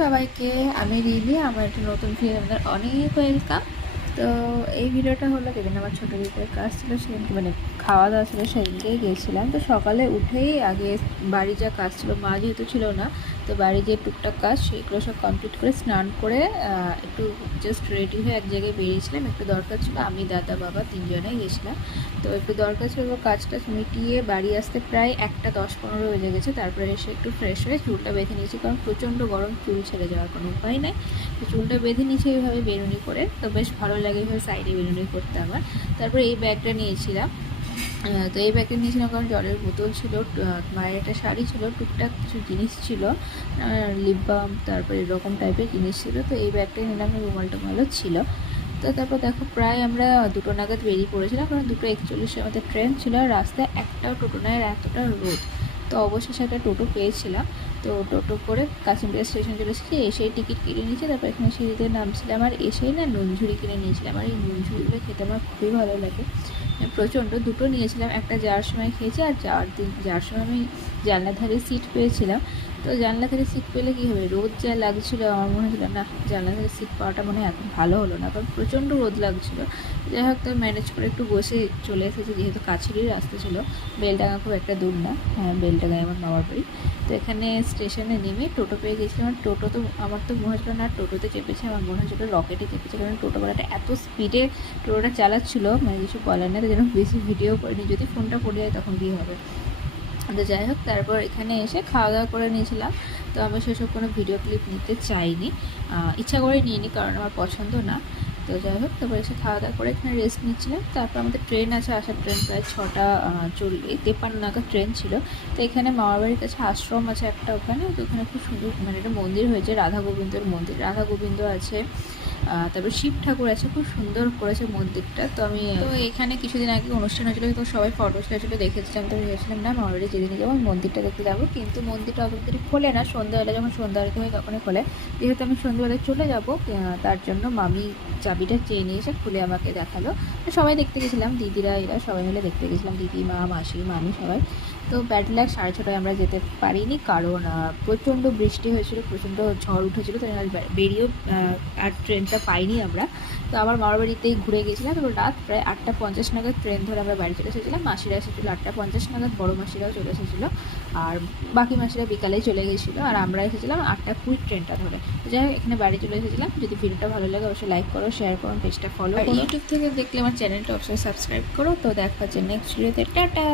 সবাইকে, আমি রিমি। আমার একটা নতুন ভিডিও আপনাদের অনেক ওয়েলকাম। তো এই ভিডিওটা হলো যেদিন আমার ছোটো দিদির কাজ ছিল সেদিনকে, মানে খাওয়া দাওয়া ছিল সেদিনকেই গিয়েছিলাম। তো সকালে উঠেই আগে বাড়ি যা কাজ ছিল, মা যেহেতু ছিল না, তো বাড়ি যে টুকটাক কাজ সেগুলো সব কমপ্লিট করে স্নান করে একটু জাস্ট রেডি হয়ে এক জায়গায় বেরিয়েছিলাম। একটু দরকার ছিল, আমি দাদা বাবা তিনজনেই গেছিলাম। তো একটু দরকার ছিল, কাজটা মিটিয়ে বাড়ি আসতে প্রায় 1:10-15 বেজে গেছে। তারপরে এসে একটু ফ্রেশ হয়ে চুলটা বেঁধে নিয়েছি, কারণ প্রচণ্ড গরম, চুল ছেড়ে যাওয়ার কোনো উপায় নেই। তো চুলটা বেঁধে নিয়েছি এইভাবে বেরুনি করে। তো বেশ ভালো লাগে এইভাবে সাইডে বেরুনি করতে আমার। তারপরে এই ব্যাগটা নিয়েছিলাম। তো এই ব্যাগটা নিয়েছিলাম কারণ জলের বোতল ছিল, মায়ের একটা শাড়ি ছিল, টুকটাক কিছু জিনিস ছিল, লিপ বাম, তারপরে এরকম টাইপের জিনিস ছিল। তো এই ব্যাগটাই নিলাম, রুমাল টুমালও ছিল। তো তারপর দেখো প্রায় আমরা 2টো নাগাদ বেরিয়ে পড়েছিলাম, কারণ 2:41 আমাদের ট্রেন ছিল। আর রাস্তায় একটাও টোটো নেয়, আর এতটা রোদ। তো অবশেষে একটা টোটো পেয়েছিলাম। তো টোটো করে কাশিমবাজার স্টেশন চলে এসেছি, এসেই টিকিট কিনে নিয়েছি। তারপর এখানে সিঁড়িতে নামছিলাম, আর এসেই না নুনঝুরি কিনে নিয়েছিলাম। আর এই নুনঝুরিগুলো খেতে আমার খুবই ভালো লাগে, প্রচণ্ড। দুটো নিয়েছিলাম, একটা যাওয়ার সময় খেয়েছি, আর যাওয়ার সময় আমি জানলা ধারে সিট পেয়েছিলাম। তো জানলা ধারে সিট পেলে কী হবে, রোদ যা লাগছিলো আমার মনে হচ্ছিলো না জানলা ধারে সিট পাওয়াটা মনে হয় এখন ভালো হলো না, কারণ প্রচণ্ড রোদ লাগছিলো। যাই হোক, তো ম্যানেজ করে একটু বসে চলে এসেছি, যেহেতু কাছেরই রাস্তা ছিল। বেলডাঙা খুব একটা দূর না, হ্যাঁ বেলডাঙায় আমার মামার বাড়ি। তো এখানে স্টেশনে নেমে টোটো পেয়ে গেছিলাম। টোটো তো আমার তো মনে হচ্ছিলো না টোটোতে চেপেছে, আমার মনে হচ্ছিলো রকেটে চেপেছে, কারণ টোটোওয়ালাটা এত স্পিডে টোটোটা চালাচ্ছিলো, মানে কিছু বলার না। তো যেন বেশি ভিডিও করিনি, যদি ফোনটা পড়ে যায় তখন কী হবে। তো যাই হোক, তারপর এখানে এসে খাওয়া দাওয়া করে নিয়েছিলাম। তো আমি সেসব কোনো ভিডিও ক্লিপ নিতে চাইনি, ইচ্ছা করে নিইনি, কারণ আমার পছন্দ না। তো যাই হোক, তারপর এসে খাওয়া দাওয়া করে এখানে রেস্ট নিচ্ছিলাম। তারপর আমাদের ট্রেন আছে, আসার ট্রেন প্রায় 6:53 নাগাদ ট্রেন ছিল। তো এখানে মামার বাড়ির কাছে আশ্রম আছে একটা, ওখানে তো ওখানে খুব সুন্দর, মানে একটা মন্দির হয়েছে, রাধা গোবিন্দর মন্দির। রাধা গোবিন্দ আছে, তারপর শিব ঠাকুর আছে, খুব সুন্দর করেছে মন্দিরটা। তো আমি তো এখানে কিছুদিন আগে অনুষ্ঠান হয়েছিলো, তো সবাই ফটো ছেড়েছিলো, দেখেছিলাম। তো ভেবেছিলাম না মামার বাড়ি যেদিনই যাবো মন্দিরটা দেখতে যাবো, কিন্তু মন্দিরটা অতদিন খোলে না, সন্ধ্যাবেলা যখন সন্ধ্যা আরতি হয় তখনই খোলে। যেহেতু আমি সন্ধ্যাবেলায় চলে যাবো, তার জন্য মামি চাবিটা চেয়ে নিয়ে এসে খুলে আমাকে দেখালো। সবাই দেখতে গেছিলাম, দিদিরা এরা সবাই মিলে দেখতে গেছিলাম, দিদি, মা, মাসি, মামি সবাই। তো ব্যাড লাক 6:30টায় আমরা যেতে পারিনি, কারণ প্রচণ্ড বৃষ্টি হয়েছিল, প্রচণ্ড ঝড় উঠেছিলো। তো বেরিয়েও আর ট্রেনটা পাইনি আমরা। তো আবার মামার বাড়িতেই ঘুরে গেছিলাম। তারপর রাত প্রায় 8:50 নাগাদ ট্রেন ধরে আমরা বাড়ি চলে এসেছিলাম। মাসিরা এসেছিলো 8:50 নাগাদ, বড়ো মাসিরাও চলে এসেছিলো, আর বাকি মাসিরা বিকালেই চলে গেছিলো। আর আমরা এসেছিলাম 8:20 ট্রেনটা ধরে। তো যাই হোক, এখানে বাড়ি চলে এসেছিলাম। যদি ভিডিওটা ভালো লাগে অবশ্যই লাইক করো, শেয়ার করো, পেজটা ফলো করো। ইউটিউব থেকে দেখলে আমার চ্যানেলটা অবশ্যই সাবস্ক্রাইব করো। তো দেখা হচ্ছে নেক্সট ভিডিওতে, টাটা।